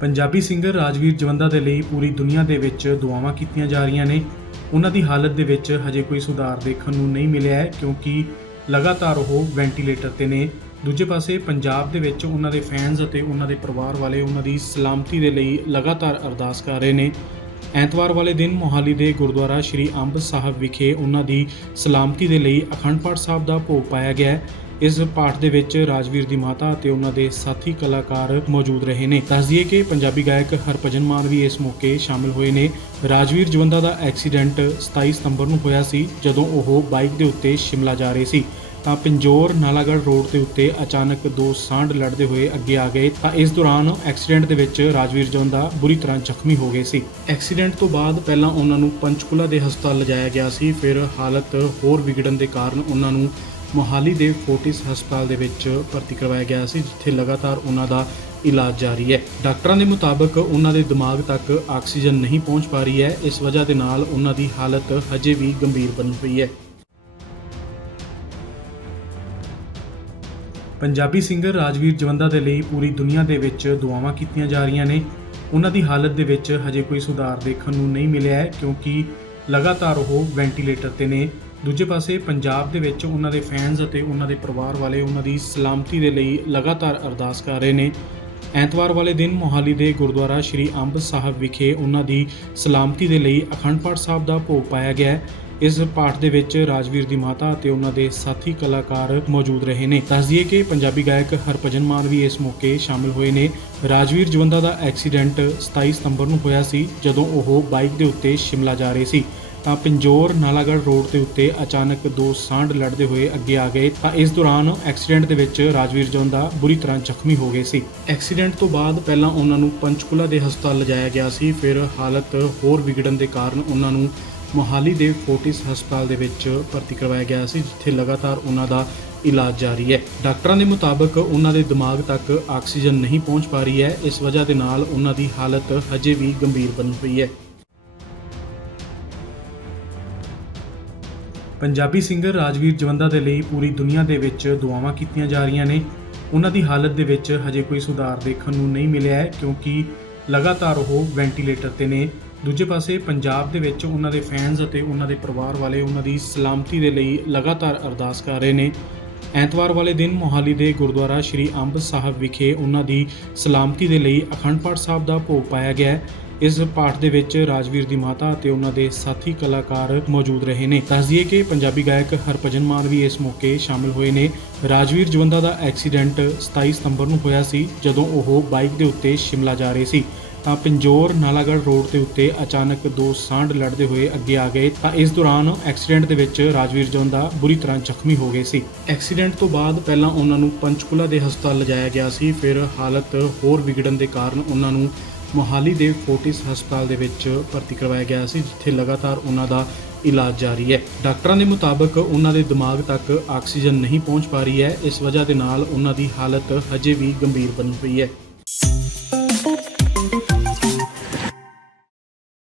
Punjabi singer Rajveer Jawanda ਦੇ ਲਈ ਪੂਰੀ ਦੁਨੀਆ ਦੇ ਵਿੱਚ ਦੁਆਵਾਂ ਕੀਤੀਆਂ ਜਾ ਰਹੀਆਂ ਨੇ। ਉਹਨਾਂ ਦੀ ਹਾਲਤ ਦੇ ਵਿੱਚ ਹਜੇ ਕੋਈ ਸੁਧਾਰ ਦੇਖਣ ਨੂੰ ਨਹੀਂ ਮਿਲਿਆ ਹੈ ਕਿਉਂਕਿ ਲਗਾਤਾਰ ਉਹ ਵੈਂਟੀਲੇਟਰ ਤੇ ਨੇ। ਦੂਜੇ ਪਾਸੇ ਪੰਜਾਬ ਦੇ ਵਿੱਚ ਉਹਨਾਂ ਦੇ ਫੈਨਸ ਅਤੇ ਉਹਨਾਂ ਦੇ ਪਰਿਵਾਰ ਵਾਲੇ ਉਹਨਾਂ ਦੀ ਸਲਾਮਤੀ ਦੇ ਲਈ ਲਗਾਤਾਰ ਅਰਦਾਸ ਕਰ ਰਹੇ ਨੇ। ਐਤਵਾਰ ਵਾਲੇ ਦਿਨ ਮੋਹਾਲੀ ਦੇ ਗੁਰਦੁਆਰਾ ਸ਼੍ਰੀ ਅੰਬ ਸਾਹਿਬ ਵਿਖੇ ਉਹਨਾਂ ਦੀ ਸਲਾਮਤੀ ਦੇ ਲਈ ਅਖੰਡ ਪਾਠ ਸਾਹਿਬ ਦਾ ਭੋਗ ਪਾਇਆ ਗਿਆ ਇਸ ਪਾਠ ਦੇ ਵਿੱਚ ਰਾਜਵੀਰ ਦੀ ਮਾਤਾ ਅਤੇ ਉਹਨਾਂ ਦੇ ਸਾਥੀ ਕਲਾਕਾਰ ਮੌਜੂਦ ਰਹੇ ਨੇ। ਦੱਸ ਦਈਏ ਕਿ ਪੰਜਾਬੀ ਗਾਇਕ ਹਰਭਜਨ ਮਾਨ ਵੀ ਇਸ ਮੌਕੇ ਸ਼ਾਮਿਲ ਹੋਏ ਨੇ। ਰਾਜਵੀਰ ਜਵੰਦਾ ਦਾ ਐਕਸੀਡੈਂਟ 27 ਸਤੰਬਰ ਨੂੰ ਹੋਇਆ ਸੀ, ਜਦੋਂ ਉਹ ਬਾਈਕ ਦੇ ਉੱਤੇ ਸ਼ਿਮਲਾ ਜਾ ਰਹੇ ਸੀ। ਤਾਂ ਪਿੰਜੋਰ ਨਾਲਾਗੜ੍ਹ ਰੋਡ ਦੇ ਉੱਤੇ ਅਚਾਨਕ ਦੋ ਸਾਂਢ ਲੜਦੇ ਹੋਏ ਅੱਗੇ ਆ ਗਏ ਤਾਂ ਇਸ ਦੌਰਾਨ ਐਕਸੀਡੈਂਟ ਦੇ ਵਿੱਚ ਰਾਜਵੀਰ ਜਵੰਦਾ ਬੁਰੀ ਤਰ੍ਹਾਂ ਜ਼ਖਮੀ ਹੋ ਗਏ ਸੀ। ਐਕਸੀਡੈਂਟ ਤੋਂ ਬਾਅਦ ਪਹਿਲਾਂ ਉਹਨਾਂ ਨੂੰ ਪੰਚਕੂਲਾ ਦੇ ਹਸਪਤਾਲ ਲਿਜਾਇਆ ਗਿਆ ਸੀ, ਫਿਰ ਹਾਲਤ ਹੋਰ ਵਿਗੜਨ ਦੇ ਕਾਰਨ ਉਹਨਾਂ ਨੂੰ ਮੋਹਾਲੀ ਦੇ ਫੋਰਟਿਸ ਹਸਪਤਾਲ ਦੇ ਵਿੱਚ ਭਰਤੀ ਕਰਵਾਇਆ ਗਿਆ ਸੀ, ਜਿੱਥੇ ਲਗਾਤਾਰ ਉਹਨਾਂ ਦਾ ਇਲਾਜ ਜਾਰੀ ਹੈ। ਡਾਕਟਰਾਂ ਦੇ ਮੁਤਾਬਕ ਉਹਨਾਂ ਦੇ ਦਿਮਾਗ ਤੱਕ ਆਕਸੀਜਨ ਨਹੀਂ ਪਹੁੰਚ ਪਾ ਰਹੀ ਹੈ, ਇਸ ਵਜ੍ਹਾ ਦੇ ਨਾਲ ਉਹਨਾਂ ਦੀ ਹਾਲਤ ਹਜੇ ਵੀ ਗੰਭੀਰ ਬਣੀ ਹੋਈ ਹੈ। ਪੰਜਾਬੀ ਸਿੰਗਰ ਰਾਜਵੀਰ ਜਵੰਦਾ ਦੇ ਲਈ ਪੂਰੀ ਦੁਨੀਆ ਦੇ ਵਿੱਚ ਦੁਆਵਾਂ ਕੀਤੀਆਂ ਜਾ ਰਹੀਆਂ ਨੇ। ਉਹਨਾਂ ਦੀ ਹਾਲਤ ਦੇ ਵਿੱਚ ਹਜੇ ਕੋਈ ਸੁਧਾਰ ਦੇਖਣ ਨੂੰ ਨਹੀਂ ਮਿਲਿਆ ਹੈ ਕਿਉਂਕਿ ਲਗਾਤਾਰ ਉਹ ਵੈਂਟੀਲੇਟਰ ਤੇ ਨੇ। ਦੂਜੇ ਪਾਸੇ ਪੰਜਾਬ ਦੇ ਵਿੱਚ ਉਹਨਾਂ ਦੇ ਫੈਨਸ ਅਤੇ ਉਹਨਾਂ ਦੇ ਪਰਿਵਾਰ ਵਾਲੇ ਉਹਨਾਂ ਦੀ ਸਲਾਮਤੀ ਦੇ ਲਈ ਲਗਾਤਾਰ ਅਰਦਾਸ ਕਰ ਰਹੇ ਨੇ। ਐਤਵਾਰ ਵਾਲੇ ਦਿਨ ਮੋਹਾਲੀ ਦੇ ਗੁਰਦੁਆਰਾ ਸ਼੍ਰੀ ਅੰਬ ਸਾਹਿਬ ਵਿਖੇ ਉਹਨਾਂ ਦੀ ਸਲਾਮਤੀ ਦੇ ਲਈ ਅਖੰਡ ਪਾਠ ਸਾਹਿਬ ਦਾ ਭੋਗ ਪਾਇਆ ਗਿਆ ਹੈ। ਇਸ ਪਾਠ ਦੇ ਵਿੱਚ ਰਾਜਵੀਰ ਦੀ ਮਾਤਾ ਅਤੇ ਉਹਨਾਂ ਦੇ ਸਾਥੀ ਕਲਾਕਾਰ ਮੌਜੂਦ ਰਹੇ ਨੇ। ਦੱਸ ਦਈਏ ਕਿ ਪੰਜਾਬੀ ਗਾਇਕ ਹਰਭਜਨ ਮਾਨ ਵੀ ਇਸ ਮੌਕੇ ਸ਼ਾਮਿਲ ਹੋਏ ਨੇ। ਰਾਜਵੀਰ ਜਵੰਦਾ ਦਾ ਐਕਸੀਡੈਂਟ 27 ਸਤੰਬਰ ਨੂੰ ਹੋਇਆ ਸੀ, ਜਦੋਂ ਉਹ ਬਾਈਕ ਦੇ ਉੱਤੇ ਸ਼ਿਮਲਾ ਜਾ ਰਹੇ ਸੀ। ਤਾਂ ਪਿੰਜੋਰ ਨਾਲਾਗੜ੍ਹ ਰੋਡ ਦੇ ਉੱਤੇ ਅਚਾਨਕ ਦੋ ਸਾਂਢ ਲੜਦੇ ਹੋਏ ਅੱਗੇ ਆ ਗਏ। ਤਾਂ ਇਸ ਦੌਰਾਨ ਐਕਸੀਡੈਂਟ ਦੇ ਵਿੱਚ ਰਾਜਵੀਰ ਜਵੰਦਾ ਬੁਰੀ ਤਰ੍ਹਾਂ ਜ਼ਖਮੀ ਹੋ ਗਏ ਸੀ। ਐਕਸੀਡੈਂਟ ਤੋਂ ਬਾਅਦ ਪਹਿਲਾਂ ਉਹਨਾਂ ਨੂੰ ਪੰਚਕੂਲਾ ਦੇ ਹਸਪਤਾਲ ਲਿਜਾਇਆ ਗਿਆ ਸੀ। ਫਿਰ ਹਾਲਤ ਹੋਰ ਵਿਗੜਨ ਦੇ ਕਾਰਨ ਉਹਨਾਂ ਨੂੰ ਮੋਹਾਲੀ ਦੇ ਫੋਰਟਿਸ ਹਸਪਤਾਲ ਦੇ ਵਿੱਚ ਭਰਤੀ ਕਰਵਾਇਆ ਗਿਆ ਸੀ, ਜਿੱਥੇ ਲਗਾਤਾਰ ਉਹਨਾਂ ਦਾ ਇਲਾਜ ਜਾਰੀ ਹੈ। ਡਾਕਟਰਾਂ ਦੇ ਮੁਤਾਬਕ ਉਹਨਾਂ ਦੇ ਦਿਮਾਗ ਤੱਕ ਆਕਸੀਜਨ ਨਹੀਂ ਪਹੁੰਚ ਪਾ ਰਹੀ ਹੈ। ਇਸ ਵਜ੍ਹਾ ਦੇ ਨਾਲ ਉਹਨਾਂ ਦੀ ਹਾਲਤ ਹਜੇ ਵੀ ਗੰਭੀਰ ਬਣੀ ਹੋਈ ਹੈ। ਪੰਜਾਬੀ ਸਿੰਗਰ ਰਾਜਵੀਰ ਜਵੰਦਾ ਦੇ ਲਈ ਪੂਰੀ ਦੁਨੀਆ ਦੇ ਵਿੱਚ ਦੁਆਵਾਂ ਕੀਤੀਆਂ ਜਾ ਰਹੀਆਂ ਨੇ। ਉਹਨਾਂ ਦੀ ਹਾਲਤ ਦੇ ਵਿੱਚ ਹਜੇ ਕੋਈ ਸੁਧਾਰ ਦੇਖਣ ਨੂੰ ਨਹੀਂ ਮਿਲਿਆ ਹੈ, ਕਿਉਂਕਿ ਲਗਾਤਾਰ ਉਹ ਵੈਂਟੀਲੇਟਰ ਤੇ ਨੇ। ਦੂਜੇ ਪਾਸੇ ਪੰਜਾਬ ਦੇ ਵਿੱਚ ਉਹਨਾਂ ਦੇ ਫੈਨਸ ਅਤੇ ਉਹਨਾਂ ਦੇ ਪਰਿਵਾਰ ਵਾਲੇ ਉਹਨਾਂ ਦੀ ਸਲਾਮਤੀ ਦੇ ਲਈ ਲਗਾਤਾਰ ਅਰਦਾਸ ਕਰ ਰਹੇ ਨੇ। ਐਤਵਾਰ ਵਾਲੇ ਦਿਨ ਮੋਹਾਲੀ ਦੇ ਗੁਰਦੁਆਰਾ ਸ਼੍ਰੀ ਅੰਬ ਸਾਹਿਬ ਵਿਖੇ ਉਹਨਾਂ ਦੀ ਸਲਾਮਤੀ ਦੇ ਲਈ ਅਖੰਡ ਪਾਠ ਸਾਹਿਬ ਦਾ ਭੋਗ ਪਾਇਆ ਗਿਆ ਇਸ ਪਾਠ ਦੇ ਵਿੱਚ ਰਾਜਵੀਰ ਦੀ ਮਾਤਾ ਅਤੇ ਉਹਨਾਂ ਦੇ ਸਾਥੀ ਕਲਾਕਾਰ ਮੌਜੂਦ ਰਹੇ ਨੇ। ਦੱਸ ਦਈਏ ਕਿ ਪੰਜਾਬੀ ਗਾਇਕ ਹਰਭਜਨ ਮਾਨ ਵੀ ਇਸ ਮੌਕੇ ਸ਼ਾਮਿਲ ਹੋਏ ਨੇ। ਰਾਜਵੀਰ ਜਵੰਦਾ ਦਾ ਐਕਸੀਡੈਂਟ 27 ਸਤੰਬਰ ਨੂੰ ਹੋਇਆ ਸੀ, ਜਦੋਂ ਉਹ ਬਾਈਕ ਦੇ ਉੱਤੇ ਸ਼ਿਮਲਾ ਜਾ ਰਹੇ ਸੀ। ਤਾਂ ਪਿੰਜੋਰ ਨਾਲਾਗੜ੍ਹ ਰੋਡ ਦੇ ਉੱਤੇ ਅਚਾਨਕ ਦੋ ਸਾਂਢ ਲੜਦੇ ਹੋਏ ਅੱਗੇ ਆ ਗਏ ਤਾਂ ਇਸ ਦੌਰਾਨ ਐਕਸੀਡੈਂਟ ਦੇ ਵਿੱਚ ਰਾਜਵੀਰ ਜਵੰਦਾ ਬੁਰੀ ਤਰ੍ਹਾਂ ਜ਼ਖਮੀ ਹੋ ਗਏ ਸੀ। ਐਕਸੀਡੈਂਟ ਤੋਂ ਬਾਅਦ ਪਹਿਲਾਂ ਉਹਨਾਂ ਨੂੰ ਪੰਚਕੂਲਾ ਦੇ ਹਸਪਤਾਲ ਲਿਜਾਇਆ ਗਿਆ ਸੀ, ਫਿਰ ਹਾਲਤ ਹੋਰ ਵਿਗੜਨ ਦੇ ਕਾਰਨ ਉਹਨਾਂ ਨੂੰ ਮੋਹਾਲੀ ਦੇ ਫੋਰਟਿਸ ਹਸਪਤਾਲ ਦੇ ਵਿੱਚ ਭਰਤੀ ਕਰਵਾਇਆ ਗਿਆ ਸੀ, ਜਿੱਥੇ ਲਗਾਤਾਰ ਉਹਨਾਂ ਦਾ ਇਲਾਜ ਜਾਰੀ ਹੈ। ਡਾਕਟਰਾਂ ਦੇ ਮੁਤਾਬਕ ਉਹਨਾਂ ਦੇ ਦਿਮਾਗ ਤੱਕ ਆਕਸੀਜਨ ਨਹੀਂ ਪਹੁੰਚ ਪਾ ਰਹੀ ਹੈ, ਇਸ ਵਜ੍ਹਾ ਦੇ ਨਾਲ ਉਹਨਾਂ ਦੀ ਹਾਲਤ ਹਜੇ ਵੀ ਗੰਭੀਰ ਬਣੀ ਹੋਈ ਹੈ।